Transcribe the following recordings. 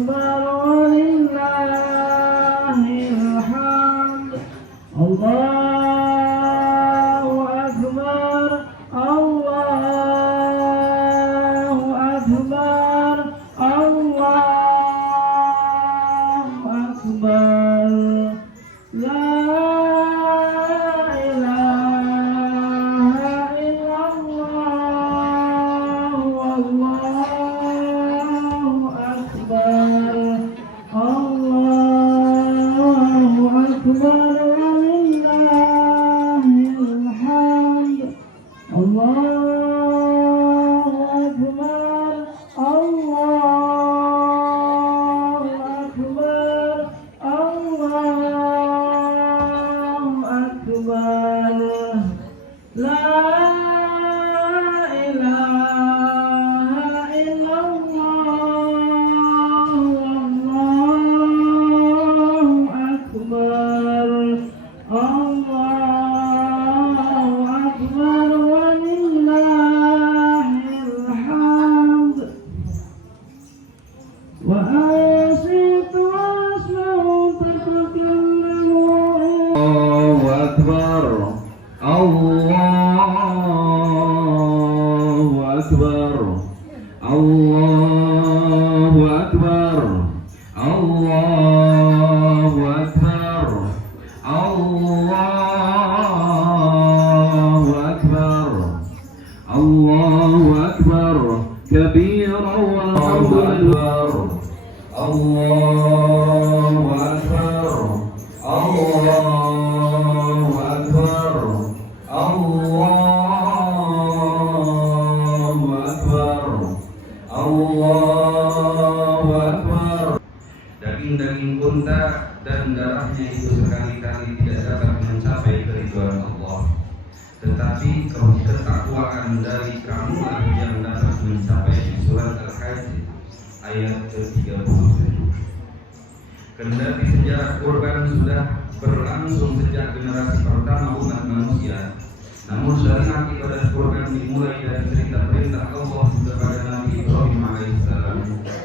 أكبر ولله الحمد. الله أكبر الله أكبر الله أكبر. لا إله إلا الله والله أكبر. الله أكبر ولله الحمد. الله أكبر الله أكبر الله أكبر. لا إله إلا الله والله أكبر. الله أكبر ولله الحمد. وأنصت وأسمع تتكلمون. الله أكبر الله أكبر الله أكبر الله أكبر الله أكبر الله أكبر كبيرا والحمد لله. الله أكبر الله أكبر الله أكبر الله أكبر. Daging-daging unta dan darahnya itu sekali-kali tidak dapat mencapai keridhaan Allah, tetapi ketakwaan dari kamulah yang dapat mencapai. Surat Al-Hajj ayat ke-37. Kendati sejarah kurban sudah berlangsung sejak generasi pertama umat manusia, namun syariat ibadah kurban dimulai dari cerita perintah Allah kepada Nabi Ibrahim alaihissalam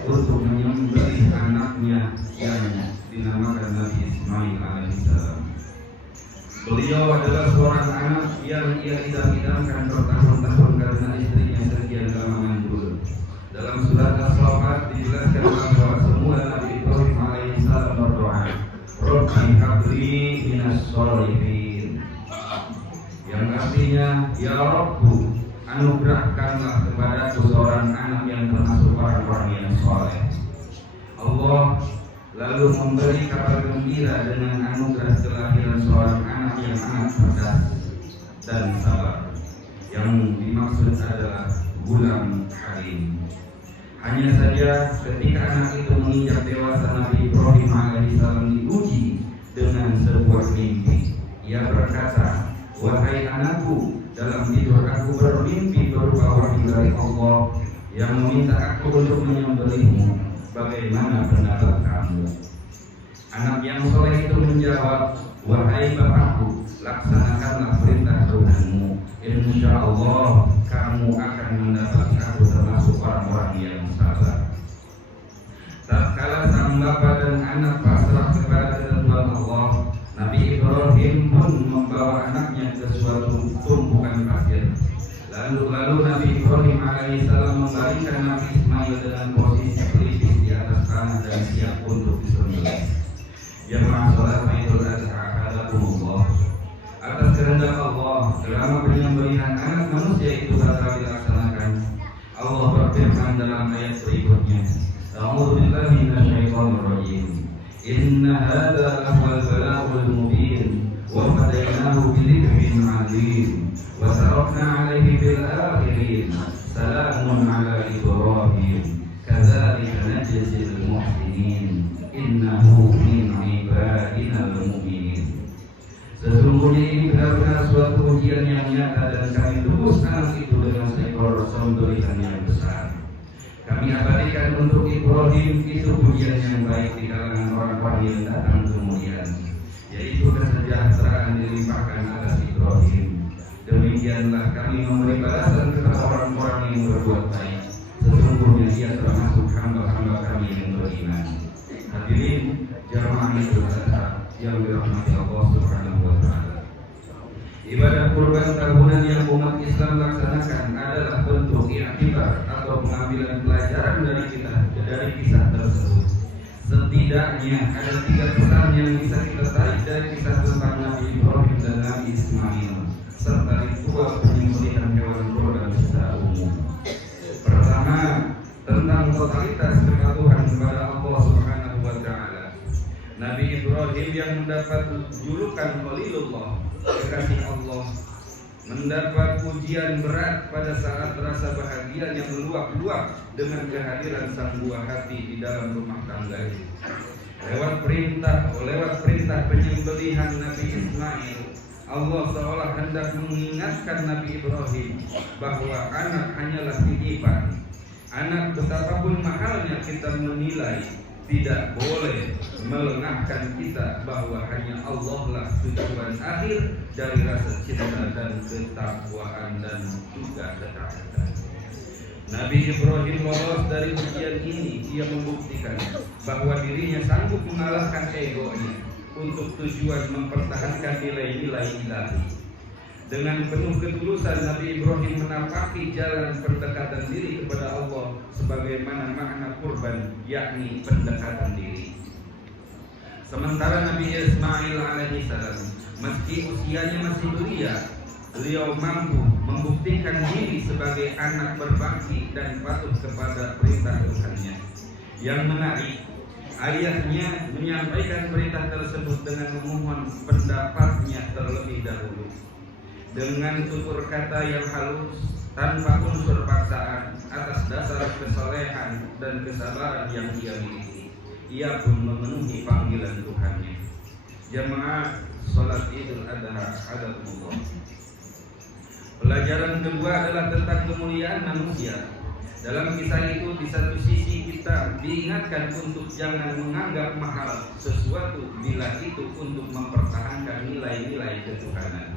untuk menyembelih anaknya yang dinamakan Nabi Ismail alaihissalam. Beliau adalah seorang anak yang ia idam-idamkan bertahun-tahun karena istrinya sekian lama mandul. Dalam surat As-Saffat dijelaskan bahwa semua Nabi Ibrahim alaihissalam berdoa, Rabbi habli minas sholihin, yang artinya, ya Rabbu, anugerahkanlah kepadaku seorang anak yang termasuk orang-orang yang soleh. Allah lalu memberi kabar gembira dengan anugerah kelahiran seorang anak yang amat cerdas dan sabar. Yang dimaksud adalah Gulam Halim. Hanya saja ketika anak itu menginjak dewasa, Nabi Ibrahim alaihissalam diuji dengan sebuah mimpi. Ia berkata, wahai anakku, dalam tidur aku bermimpi berupa wahyu dari Allah yang meminta aku untuk menyembelihmu. Bagaimana pendapat kamu? Anak yang soleh itu menjawab, wahai bapakku, laksanakanlah perintah Tuhanmu. Insya Allah kamu akan mendapat aku termasuk orang-orang yang sabar. Tatkala sang bapa dan anak pasrah kepada ketentuan Allah, Nabi Ibrahim pun membawa anaknya ke suatu tumpukan pasir. Lalu Nabi Ibrahim alaihissalam membaringkan Nabi Ismail dengan posisi pelipis di atas tanah dan siap untuk disembelih. Jamaah salat Idul Adha hadakumullah. Atas kehendak Allah, selama penyembelihan anak manusia itu bakal dilaksanakan, Allah berfirman dalam ayat berikutnya, A'udzu billahi minasyaitonir rajim. Inna hadza lahul balaghul mubin wa fadainahu bidzikrin 'adzim wa sarafna 'alaihi bil akhirin salamun 'ala Ibrahim kadzalika najzil muhsinin innahu min ibadinal mu'minin. Sesungguhnya ini benar-benar suatu ujian yang nyata dan kami tebus anak itu dengan seekor sembelihan yang besar. Kami abadikan untuk Ibrahim itu pujian yang baik di kalangan orang-orang yang datang kemudian, yaitu kesejahteraan dilimpahkan atas Ibrahim. Demikianlah kami memberi balasan kepada orang-orang yang berbuat baik Sesungguhnya Dia termasuk hamba-hamba Kami yang beriman. Hadirin jamaah Idul Adha yang dirahmati Allah Subhanahu wa taala. Ibadah kurban tahunan yang umat Islam laksanakan adalah bentuk i'tibar atau pengambilan pelajaran dari kisah tersebut. Setidaknya ada 3 pesan yang bisa kita tarik dari kisah tentang Nabi Ibrahim dan Nabi Ismail serta ritual penyembelihan hewan kurban secara umum. Pertama, tentang totalitas kepatuhan kepada Allah Subhanahu wa taala. Nabi Ibrahim yang mendapat julukan Khalilullah, kekasih Allah, mendapat ujian berat pada saat rasa bahagia yang meluap-luap dengan kehadiran sang buah hati di dalam rumah tangganya. Lewat perintah penyembelihan Nabi Ismail, Allah seolah hendak mengingatkan Nabi Ibrahim bahwa anak hanyalah titipan. Anak betapapun mahalnya kita menilai, tidak boleh melengahkan kita bahwa hanya Allah lah tujuan akhir dari rasa cinta dan ketakwaan dan juga ketaatan. Nabi Ibrahim lolos dari ujian ini. Ia membuktikan bahwa dirinya sanggup mengalahkan egonya untuk tujuan mempertahankan nilai-nilai ilahi. Dengan penuh ketulusan Nabi Ibrahim menapaki jalan pendekatan diri kepada Allah sebagaimana makna kurban, yakni pendekatan diri. Sementara Nabi Ismail alaihissalam, meski usianya masih belia, beliau mampu membuktikan diri sebagai anak berbakti dan patuh kepada perintah Tuhannya. Yang menarik, ayahnya menyampaikan perintah tersebut dengan memohon pendapatnya terlebih dahulu. Dengan tutur kata yang halus, tanpa unsur paksaan, atas dasar kesolehan dan kesabaran yang ia miliki, ia pun memenuhi panggilan Tuhannya. Jamaah salat Idul Adha adakumullah. Pelajaran kedua adalah tentang kemuliaan manusia. Dalam kisah itu, di satu sisi kita diingatkan untuk jangan menganggap mahal sesuatu bila itu untuk mempertahankan nilai-nilai ketuhanan.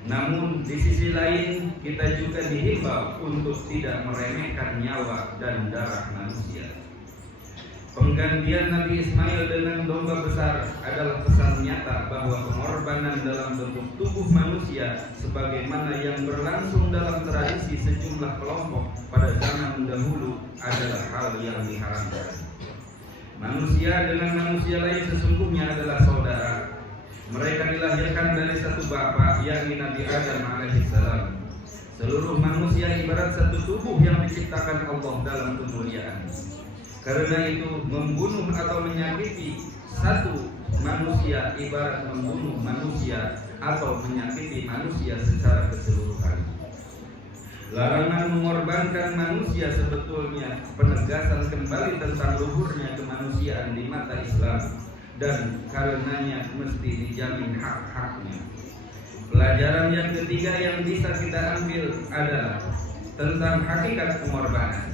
Namun di sisi lain kita juga dihimbau untuk tidak meremehkan nyawa dan darah manusia. Penggantian Nabi Ismail dengan domba besar adalah pesan nyata bahwa pengorbanan dalam bentuk tubuh manusia sebagaimana yang berlangsung dalam tradisi sejumlah kelompok pada zaman dahulu adalah hal yang diharamkan. Manusia dengan manusia lain sesungguhnya adalah saudara. Mereka dilahirkan dari satu bapa, yakni Nabi Adam alaihissalam. Seluruh manusia ibarat satu tubuh yang diciptakan Allah dalam kemuliaan. Karena itu, membunuh atau menyakiti satu manusia ibarat membunuh manusia atau menyakiti manusia secara keseluruhan. Larangan mengorbankan manusia sebetulnya penegasan kembali tentang luhurnya kemanusiaan di mata Islam, dan karenanya mesti dijamin hak-haknya. Pelajaran yang ketiga yang bisa kita ambil adalah tentang hakikat pengorbanan.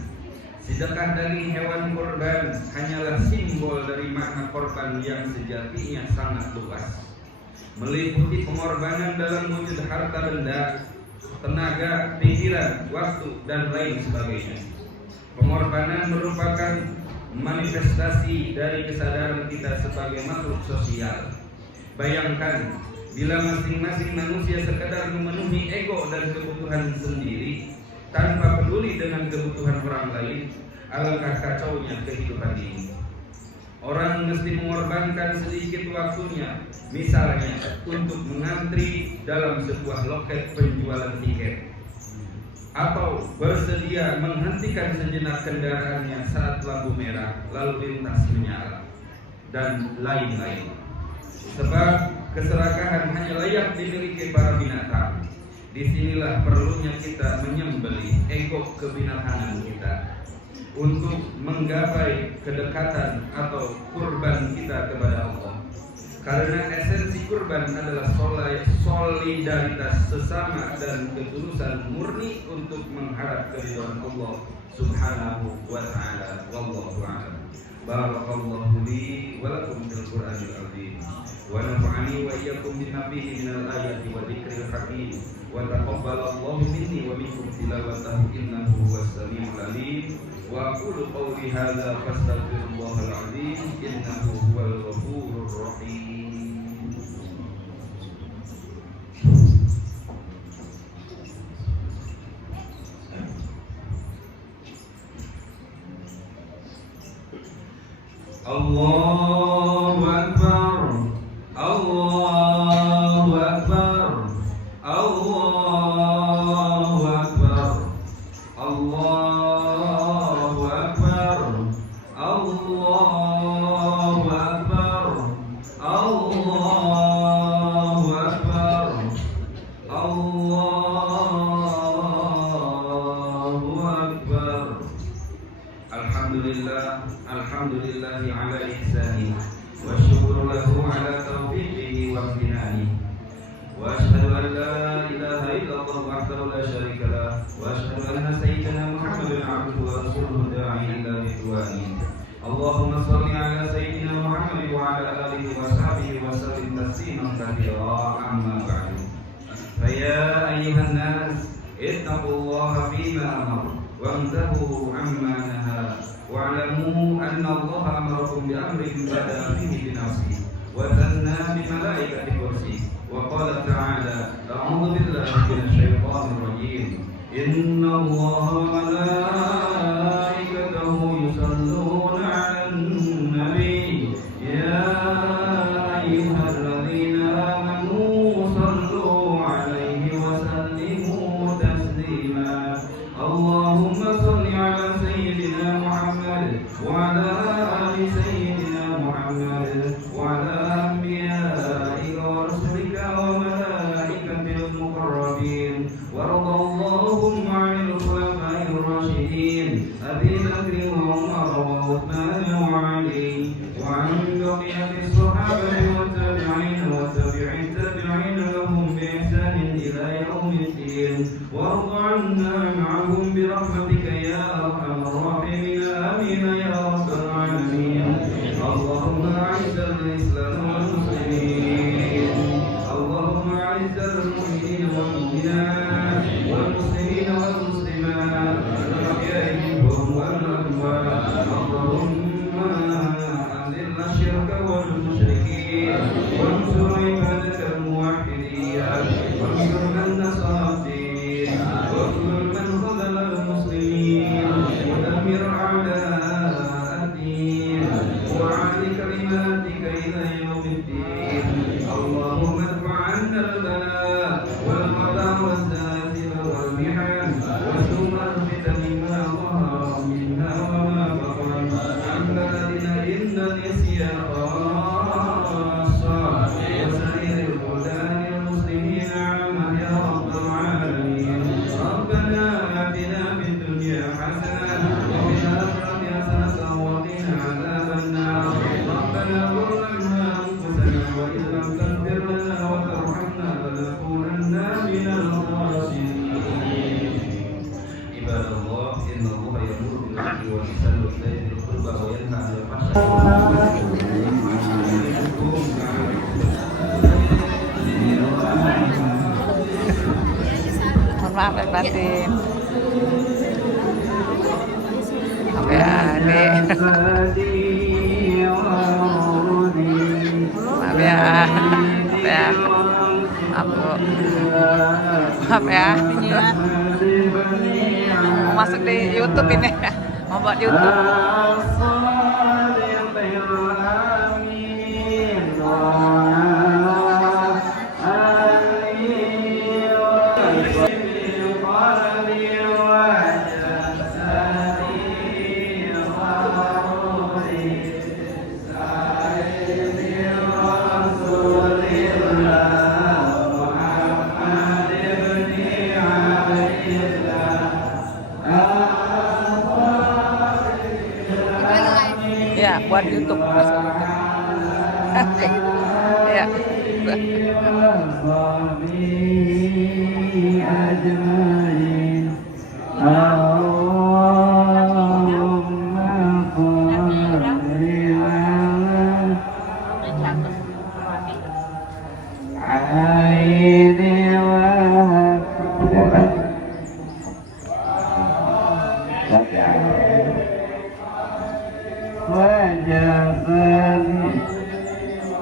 Sedekah daging hewan kurban hanyalah simbol dari makna korban yang sejatinya sangat luas, meliputi pengorbanan dalam wujud harta benda, tenaga, pikiran, waktu, dan lain sebagainya. Pengorbanan merupakan manifestasi dari kesadaran kita sebagai makhluk sosial. Bayangkan bila masing-masing manusia sekadar memenuhi ego dan kebutuhan sendiri tanpa peduli dengan kebutuhan orang lain, alangkah kacaunya kehidupan ini. Orang mesti mengorbankan sedikit waktunya, misalnya untuk mengantri dalam sebuah loket penjualan tiket, atau bersedia menghentikan sejenak kendaraannya saat lampu merah lalu lintas menyala, dan lain-lain. Sebab keserakahan hanya layak dimiliki para binatang. Disinilah perlunya kita menyembelih ego kebinatangan kita untuk menggapai kedekatan atau kurban kita kepada Allah. Karena esensi kurban adalah solidaritas sesama dan ketulusan murni untuk mengharap keridhaan Allah Subhanahu wa ta'ala. Wallahu a'lam. Barakallahu li wa lakum fil Qur'anil azim. Wa nafa'ani wa iyyakum bima fihi minal ayati wa dzikril hakim. Wa taqabbalallahu minni wa minkum tilawatahu innahu huwas samiul alim. Wa aqulu qawli hadza fastaghfirullahal azim innahu huwal ghafurur rahim. Allahu Akbar, Allahu Akbar, Allahu Akbar, Allahu Akbar, Allahu Akbar, Allahu Akbar, Allahu Akbar. Alhamdulillahi ala ihsani wa syukru lahu ala taufiqihi wa amtinani wa ashhadu an la ilaha illallah wahdahu la syarika lah wa ashhadu anna sayyidina Muhammadan abduhu wa rasuluhu da'i ila ridwani. Allahumma shalli ala sayyidina Muhammad wa ala alihi wa sahbihi wa sallim tasliman katsira amma ba'du. Fa ya ayyuhan nas ittaqullaha fima amara wamtahu amma naha wa'lamu anna Allah amarakum bi amrin bada fihi bi nafsihi wa thanna bi malaikati kursi wa qala ta'ala a'udzu billahi minasy syaithanir rajim inna Allaha wa malaikatahu yusalluna 'alan nabi ya ayyuhalladzina amanu sallu 'alaihi wa sallimu taslima. Allahumma shalli 'ala sayyidina Muhammad wa 'ala ali sayyidina Muhammad wa 'ala anbiya'ika wa rusulika wa malaikatil muqarrabin warḍa Allahumma 'anil khulafa'ir rasyidin Abi Bakr wa Umar wa Uthman wa Ali wa 'an baqiyati sahabati wa tabi'in wa tabi'it tabi'in lahum bi ihsanin ila yaumiddin warḍa 'anna ma'ahum bi rahmatika ya arhamar rahimin amin ya rabbal alamin. Allahumma a'izzal islam wal muslimin, Allahumma a'izzal mu'minin wal mu'minat wal muslimin wal muslimat wal ahya'i minhum wal amwat. Allahumma azil asyirka wal musyrikin wansur ibadakal muwahhidin wansur man nasara ad-din waghfir man khadhala al-muslimin ودمر أعداء الدين وأعل كلماتك إلى يوم الدين. اللهم ادفع عنا البلاء والقضاء والزلازل والمحن وسوء الفتن ما ظهر منها وما بطن عن بلدنا إن النسيان خاصة وسائر البلدان المسلمين عامة يا رب العالمين. ربنا آتنا في الدنيا حسنة وفي الآخرة حسنة وقنا عذاب النار. ربنا ظلمنا أنفسنا وإن لم تغفر لنا وترحمنا لنكونن من الخاسرين. عباد الله إن الله يأمر بالعدل والإحسان وإيتاء ذي القربى وينهى عن الفحشاء Mohon maaf lahir batin. Maaf ya, Dek. Maaf ya. Maaf ya. Maaf, Bu. Maaf ya. Mau masuk di YouTube ini. Mau buat YouTube. Ya, buat YouTube. Ya. اللهم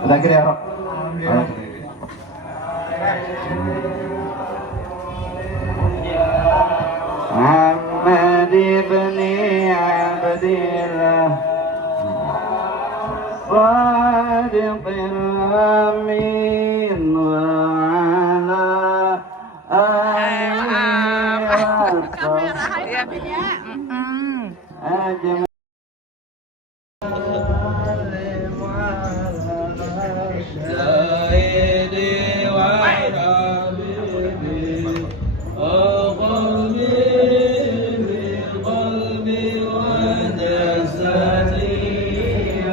Udah gede ya, Rok? Muhammad ibn Abdillah صادق الأمين وعلى آله أجمعين سيدي وحبيبي وقلبي بقلبي وجسدي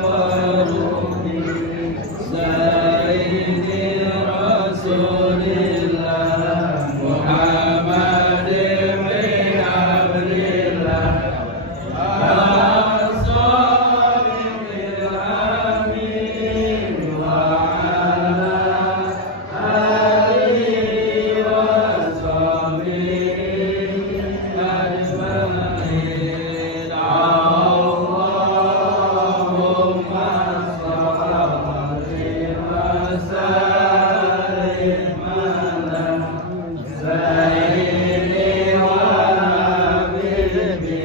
وروحي سيدي رسول الله محمد بن عبد الله الصادق الأمين وعلى آله وصحبه أجمعين اللهم صل وسلم على سيدي وحبيبي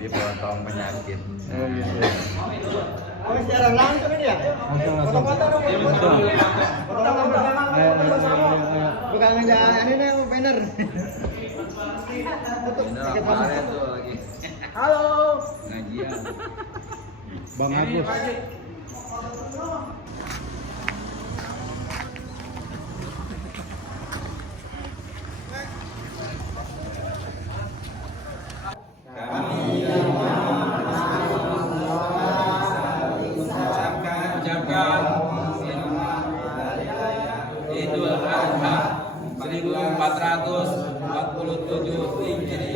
Dia potong penyakit. Oh, sekarang langsung ini ya? Foto-foto dong. Bukan ngejalanin ini yang banner. Kemarin tuh lagi Halo. ngajian. Bang Agus. Ucapkan Idul Adha 1447 Hijriah.